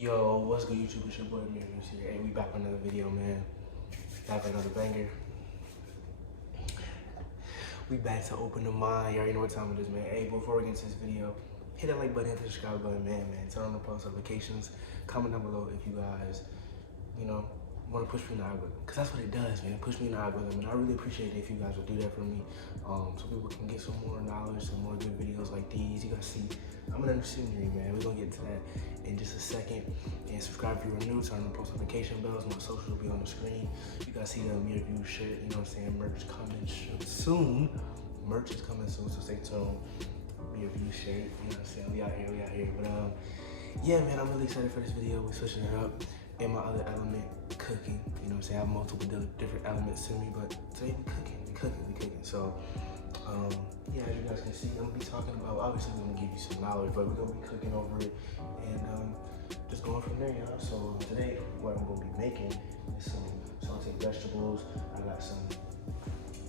Yo, what's good YouTube? It's your boy AmirViews here. Hey, we back with another video, man. Back with another banger. We back to open the mind. You already know what time it is, man. Hey, before we get into this video, hit that like button, hit the subscribe button, man. Turn on the post notifications. Comment down below if you guys, want to push me in the algorithm. Because that's what it does, man. Push me in the algorithm. And I really appreciate it if you guys would do that for me. So people can get some more knowledge, some more good videos like these. You guys see, I'm an underscenery, man. We're going to get into that in just a second. And subscribe if you're new. Turn on the post notification bells. My socials will be on the screen. You guys see the AmirViews shirt. You know what I'm saying? Merch coming soon. Merch is coming soon, so stay tuned. AmirViews shirt. You know what I'm saying? We out here. But yeah, man, I'm really excited for this video. We're switching it up. And my other element, cooking. You know what I'm saying? I have multiple different elements to me, but today we cooking. So, yeah, as you guys can see, I'm gonna be talking about, obviously we're gonna give you some knowledge, but we're gonna be cooking over it and just going from there, y'all. So today, what I'm gonna be making is some sauteed vegetables. I got some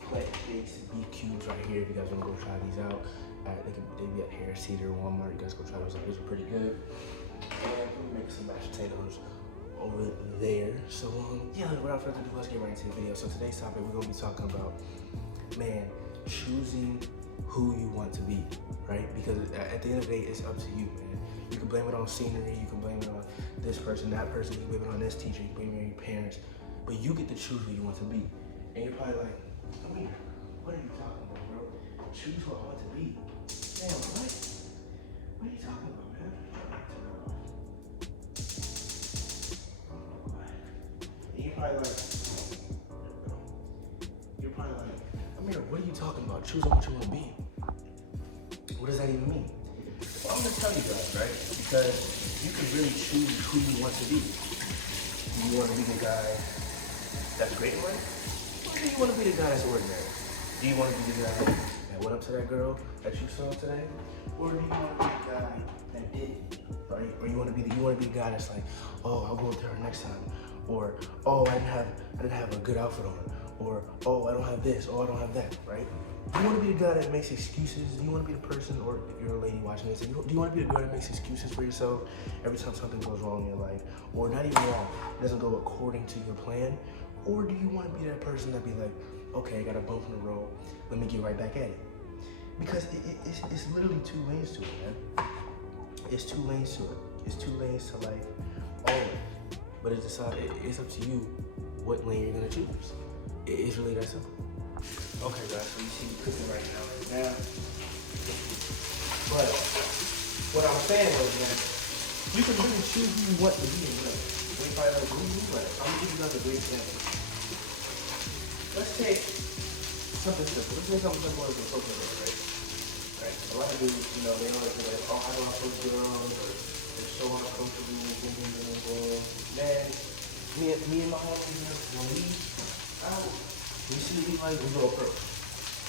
plant-based beef cubes right here. If you guys wanna go try these out, they be at Harris Teeter, Walmart. You guys go try those out. These are pretty good. And we're making some mashed potatoes over there. So yeah, without further ado, let's get right into the video. So today's topic, we're gonna be talking about, man, choosing who you want to be, right? Because at the end of the day, it's up to you, man. You can blame it on scenery, you can blame it on this person, that person, you can blame it on this teacher, you can blame it on your parents, but you get to choose who you want to be. And you're probably like, Amir, what are you talking about, bro? Choose who I want to be. Damn, what? What are you talking about, man? You're probably like, Amir, what are you talking about? Choosing what you want to be. What does that even mean? Well, I'm gonna tell you guys, right? Because you can really choose who you want to be. Do you want to be the guy that's great in life? Or do you want to be the guy that's ordinary? Do you want to be the guy that went up to that girl that you saw today? Or do you want to be the guy that didn't? Right? Or you want to be the guy that's like, oh, I'll go with her next time. Or, oh, I didn't have a good outfit on. Or, oh, I don't have this, oh, I don't have that, right? Do you want to be the guy that makes excuses? Do you want to be the person, or if you're a lady watching this, do you want to be the girl that makes excuses for yourself every time something goes wrong in your life? Or not even wrong, it doesn't go according to your plan? Or do you want to be that person that be like, okay, I got a bump in the road, let me get right back at it? Because it's literally two lanes to it, man. It's two lanes to it. It's two lanes to life, always. But it's up to you what lane you're gonna choose. It's really that simple. Okay, guys, so you see me cooking right now. But what I was saying was, man, you can really choose who you want to be in life. We probably like who you like. I'm gonna give you guys a great example. Let's take something simple. Let's make something simple as a social girl, right? Right. A lot of dudes, they always be like, oh, I don't approach girls, or they're so unapproachable, boom. Man, me and my homies, when we out, we see these like, we go approach.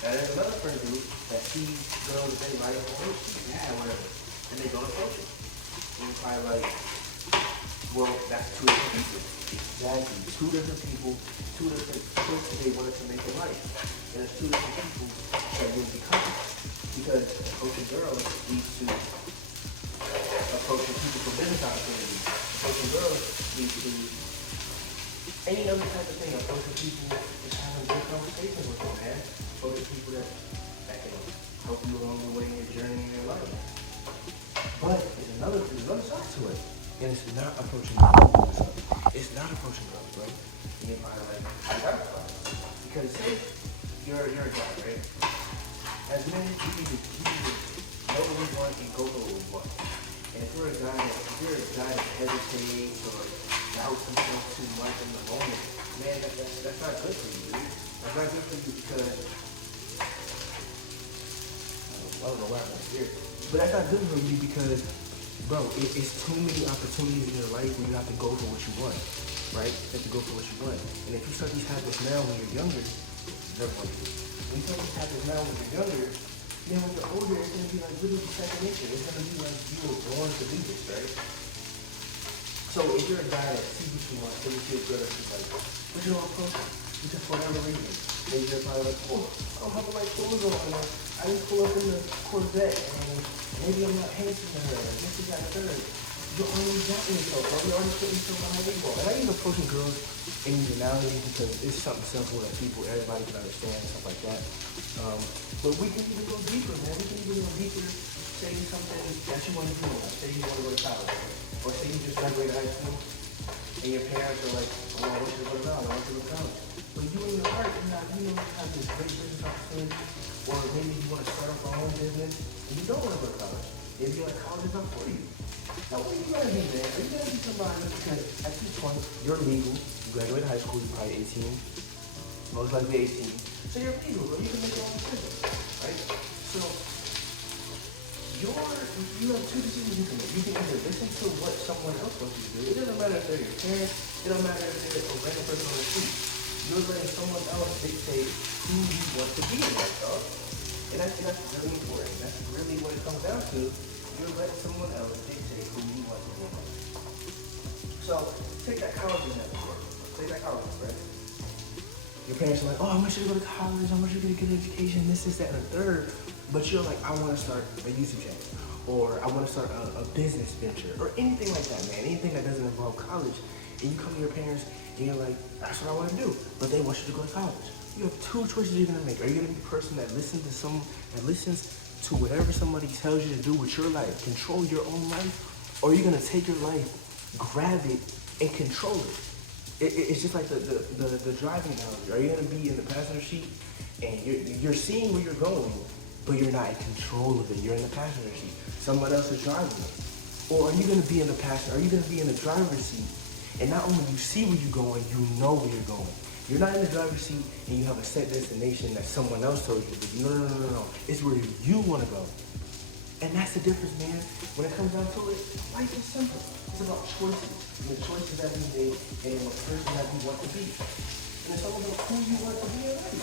Now there's another friend group that sees girls they like, oh, she's mad, whatever, and they don't approach it. And you're probably like, well, that's two different people. Exactly, two different people, two different choices they wanted to make in life. And it's two different people that will become. Because approaching girls leads to approaching people for business opportunities. Approaching girls leads to any other type of thing. Approaching people is having good conversations with them, man. Approaching people that can help you along the way in your journey in your life. But there's another side to it. And it's not approaching girls. It's not approaching girls, right? And you're probably like, I got a problem. Because say you're a guy, right? As men, you need to know what we want and go for what we want. And if you're a guy that hesitates or doubts himself too much in the moment, man, that's not good for you, dude. That's not good for you because I don't know why I'm here. But that's not good for you because, bro, it's too many opportunities in your life where you have to go for what you want, right? You have to go for what you want. And if you start these habits now when you're younger, never mind. When you start these habits now when you're younger, then when you're older, it's going to be like literally second nature. It's going to be like you were born to do this, right? So if you're a guy that sees what you want, so you see a girl that's just like, but you don't approach her. You just for whatever reason. Maybe you're probably like, oh, I don't have the right clothes on. I didn't pull up in the Corvette. And maybe I'm not handsome to her. This is that third. You're already doubting yourself, bro. You're already putting yourself behind the ball. And I use approaching girls in these analogies because it's something simple that everybody can understand and stuff like that. But we can even go deeper, man. We can even go deeper. Say something that you want to do. Like, say you want to go to college, or say you just graduated high school, and your parents are like, "Oh, I want you to go to college. I want you to go to college." But you in your heart, you have this great business opportunity, or maybe you want to start up your own business, and you don't want to go to college. Maybe you're like, college is not for you. Now, what are you gonna be, man? Are you gonna be somebody because at this point you're legal? You graduated high school, you're probably 18, most likely 18. So you're legal, bro. You can make your own decisions, right? So you have two decisions you can make. You can either listen to what someone else wants you to do. It doesn't matter if they're your parents. It doesn't matter if they're a random person on the street. You're letting someone else dictate who you want to be in life, dog. And that's really important. That's really what it comes down to. You're letting someone else dictate who you want to be in life. So take that college example. Take that college, right? Your parents are like, "Oh, I want you to go to college. I want you to get a good education. This, that, and the third." But you're like, "I want to start a YouTube channel, or I want to start a business venture, or anything like that, man. Anything that doesn't involve college." And you come to your parents and you're like, "That's what I want to do," but they want you to go to college. You have two choices you're gonna make. Are you gonna be the person that listens to whatever somebody tells you to do with your life, control your own life, or are you gonna take your life, grab it, and control it? It's just like the driving analogy. Are you gonna be in the passenger seat and you're seeing where you're going, but you're not in control of it? You're in the passenger seat. Someone else is driving it. Or are you gonna be in the passenger? Are you gonna be in the driver's seat? And not only you see where you're going, you know where you're going. You're not in the driver's seat and you have a set destination that someone else told you to do. No. It's where you want to go. And that's the difference, man. When it comes down to it, life is simple. It's about choices. And the choices that we make and the person that we want to be. And it's all about who you want to be in life.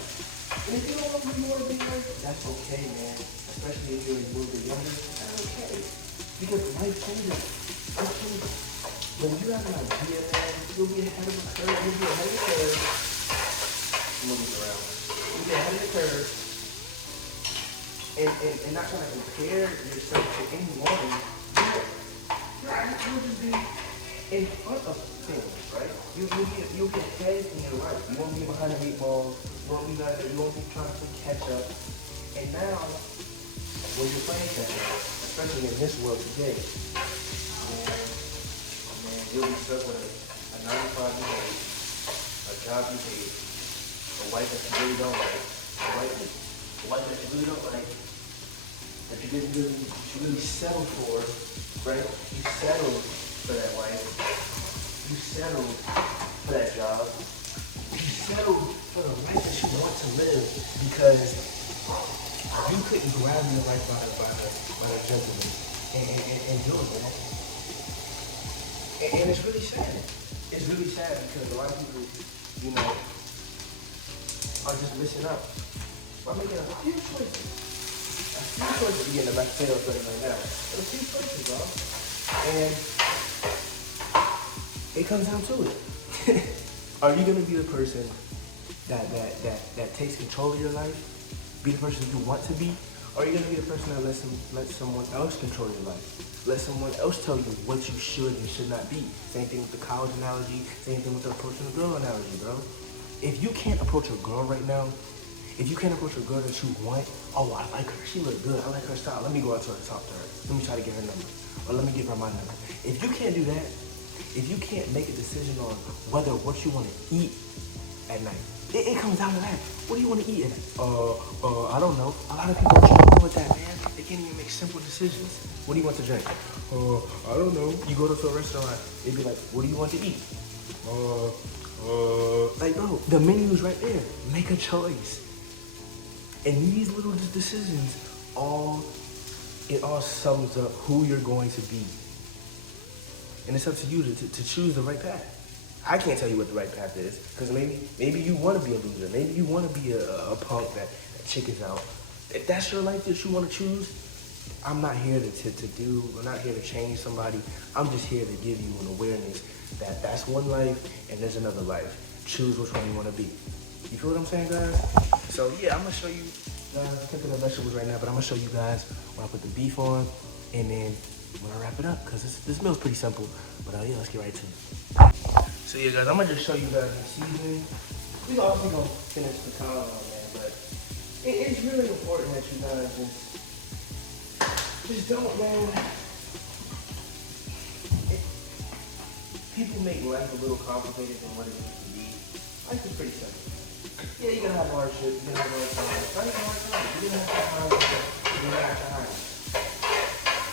And if you don't know who you want to be in life, that's okay, man. Especially if you're a little bit younger, that's okay. Because life changes. Life changes. When you have an idea, man, you'll be ahead of the curve. You'll be ahead of the curve. Moving around. You'll be ahead of the curve. And not trying to compare yourself to anyone. You'll just be in front of things, right? You'll be ahead in your life. You won't be behind the eight ball. You won't be trying to play catch up. And now, when you're playing catch up, especially in this world today, you'll be stuck with a 9-to-5 you hate, a job you hate, a wife that you really don't like, a wife that you really don't like, that you really settle for, right? You settled for that wife, you settled for that job, you settled for the life that you want to live because you couldn't grab your life by the gentleman and do it, man. And it's really sad. It's really sad because a lot of people, are just missing out. By making a few choices. Again, I'm not saying I'm doing right now. But a few choices, bro. And it comes down to it. Are you gonna be the person that takes control of your life? Be the person you want to be? Or are you gonna be the person that lets someone else control your life? Let someone else tell you what you should and should not be. Same thing with the college analogy, same thing with the approaching a girl analogy, bro. If you can't approach a girl right now, if you can't approach a girl that you want, oh, I like her, she look good, I like her style, let me go out to her, talk to her, let me try to get her number, or let me give her my number. If you can't do that, if you can't make a decision on what you want to eat at night, it comes down to that. What do you want to eat at night? I don't know. A lot of people don't know with that, man. They can't even make simple decisions. What do you want to drink? I don't know. You go to a restaurant, they be like, what do you want to eat? Like, bro, the menu's right there. Make a choice. And these little decisions, it all sums up who you're going to be. And it's up to you to choose the right path. I can't tell you what the right path is, because maybe you want to be a loser. Maybe you want to be a punk that chickens out. If that's your life that you want to choose, I'm not here I'm not here to change somebody. I'm just here to give you an awareness that that's one life and there's another life. Choose which one you want to be. You feel what I'm saying, guys? So yeah, I'm gonna show you guys. I'm cooking the vegetables right now, but I'm gonna show you guys when I put the beef on, and then I'm gonna wrap it up because this meal's pretty simple. But yeah, let's get right to it. So yeah, guys, I'm gonna just show you guys the seasoning. We also gonna finish the combo, man, but it's really important that you guys just don't, man. People make life a little complicated than what it needs to be. Life is pretty simple. Yeah, you're gonna have hardship, you're gonna have hard times. You're gonna have hard times. You're gonna have hard times. You're gonna have hard times.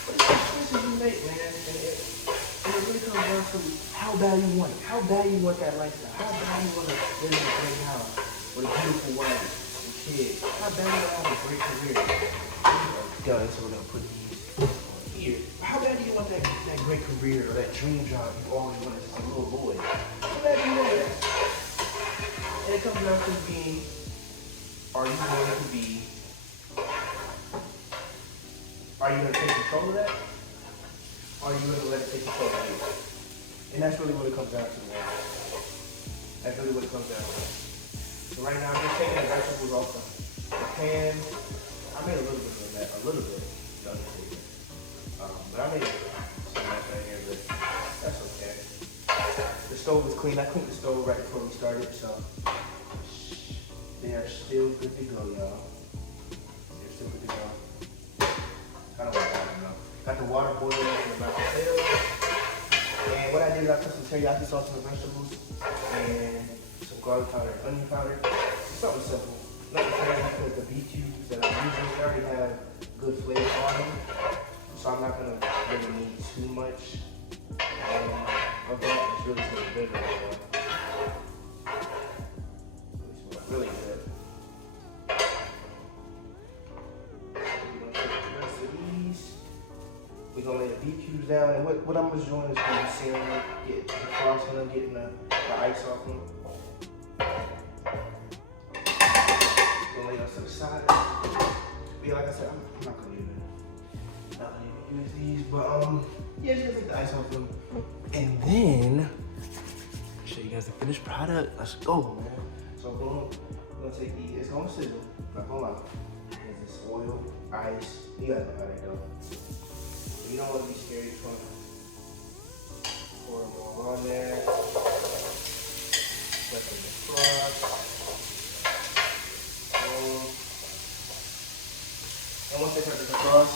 But it's the choices you make, man. And it really comes down to how bad you want it. How bad you want that lifestyle. How bad you want to live in a great house with a beautiful wife and kids. How bad you want to have a great career. Guys, so we're gonna put these on here. How bad do you want that great career or that dream job you always wanted as a little boy? How bad do you want that? And it comes down to being, are you going to take control of that? Or are you going to let it take control of you? And that's really what it comes down to, man. That's really what it comes down to. So right now, I'm just taking the vegetables off the pan. I made a little bit of that, but I made some mess right here, but that's okay. The stove is clean. I cleaned the stove right before we started, so they are still good to go, y'all. They're still good to go. I don't know. Got the water boiling in the mashed potatoes. And what I did is I put some teriyaki sauce in the vegetables and some garlic powder and onion powder. Something simple. Nothing crazy because the beef cubes that I'm using already have good flavor on them. So I'm not gonna really need too much of that. It's really smells good right now. It smells really good. We're gonna take the rest of these. We're gonna lay the beef cubes down. And what I'm just doing is gonna sear them, get the frost on them, getting the ice off them. Gonna lay those to the side. But yeah, like I said, I'm not gonna use these, but yeah, just take the ice off them. And then show you guys the finished product. Let's go, man. So boom, we're gonna take these. It's gonna sizzle, not gonna lie. There's this oil, ice. You guys know how that goes. You don't want to be scared. You just want to pour them all on there. Let them defrost. And once they start to defrost,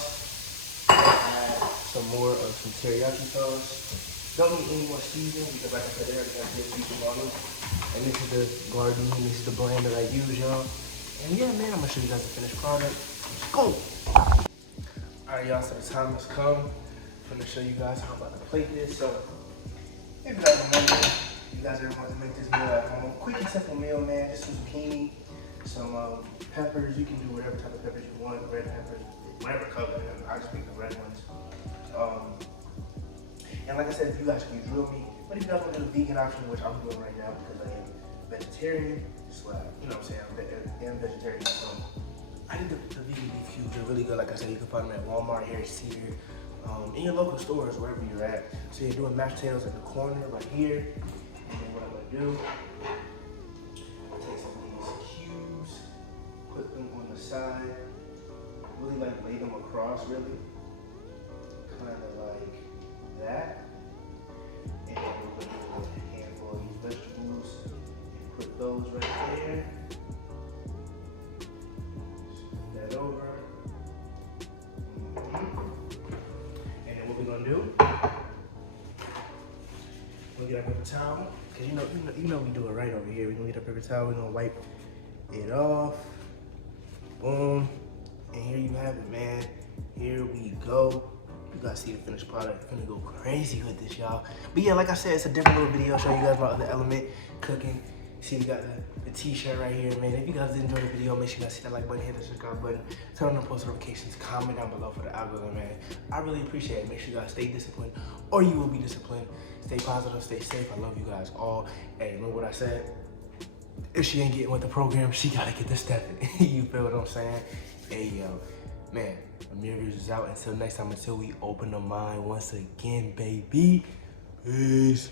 some more of some teriyaki sauce. Don't need any more seasoning because like I said, they already have good seasoning on them. And this is the Garden, this is the brand that I use, y'all. And yeah, man, I'm gonna show you guys the finished product. Let's go! Alright, y'all, so the time has come. I'm gonna show you guys how I'm about to plate this. So, if you guys remember, you guys ever want to make this meal at home, quick and simple meal, man. Just some zucchini, some peppers. You can do whatever type of peppers you want, red peppers, whatever color. I just pick the red ones. And like I said, if you guys can drill me, but if you guys want to do the vegan option, which I'm doing right now because I am vegetarian, so you know what I'm saying, I'm vegetarian. So I think the vegan beef cubes are really good. Like I said, you can find them at Walmart, Harris Teeter, in your local stores, wherever you're at. So you're doing mashed potatoes in the corner right here. And then what I'm gonna do, take some of these cubes, put them on the side, really like lay them across, really. Kind of like that. And then we're going to do a handful of these vegetables and put those right there. Just put that over. And then what we're going to do, we'll get our paper towel. Because you know we do it right over here. We're going to get our paper towel. We're going to wipe it off. Boom. And here you have it, man. Here we go. You guys see the finished product. I'm gonna go crazy with this, y'all. But yeah, like I said, it's a different little video showing you guys my other element, cooking. See, we got the t-shirt right here, man. If you guys did enjoy the video, make sure you guys hit that like button, hit the subscribe button, turn on the post notifications, comment down below for the algorithm, man. I really appreciate it. Make sure you guys stay disciplined, or you will be disciplined. Stay positive, stay safe. I love you guys all. Hey, remember what I said? If she ain't getting with the program, she gotta get the stepping. You feel what I'm saying? Hey, yo, man. AmirViews is out. Until next time, until we open the mind once again, baby. Peace.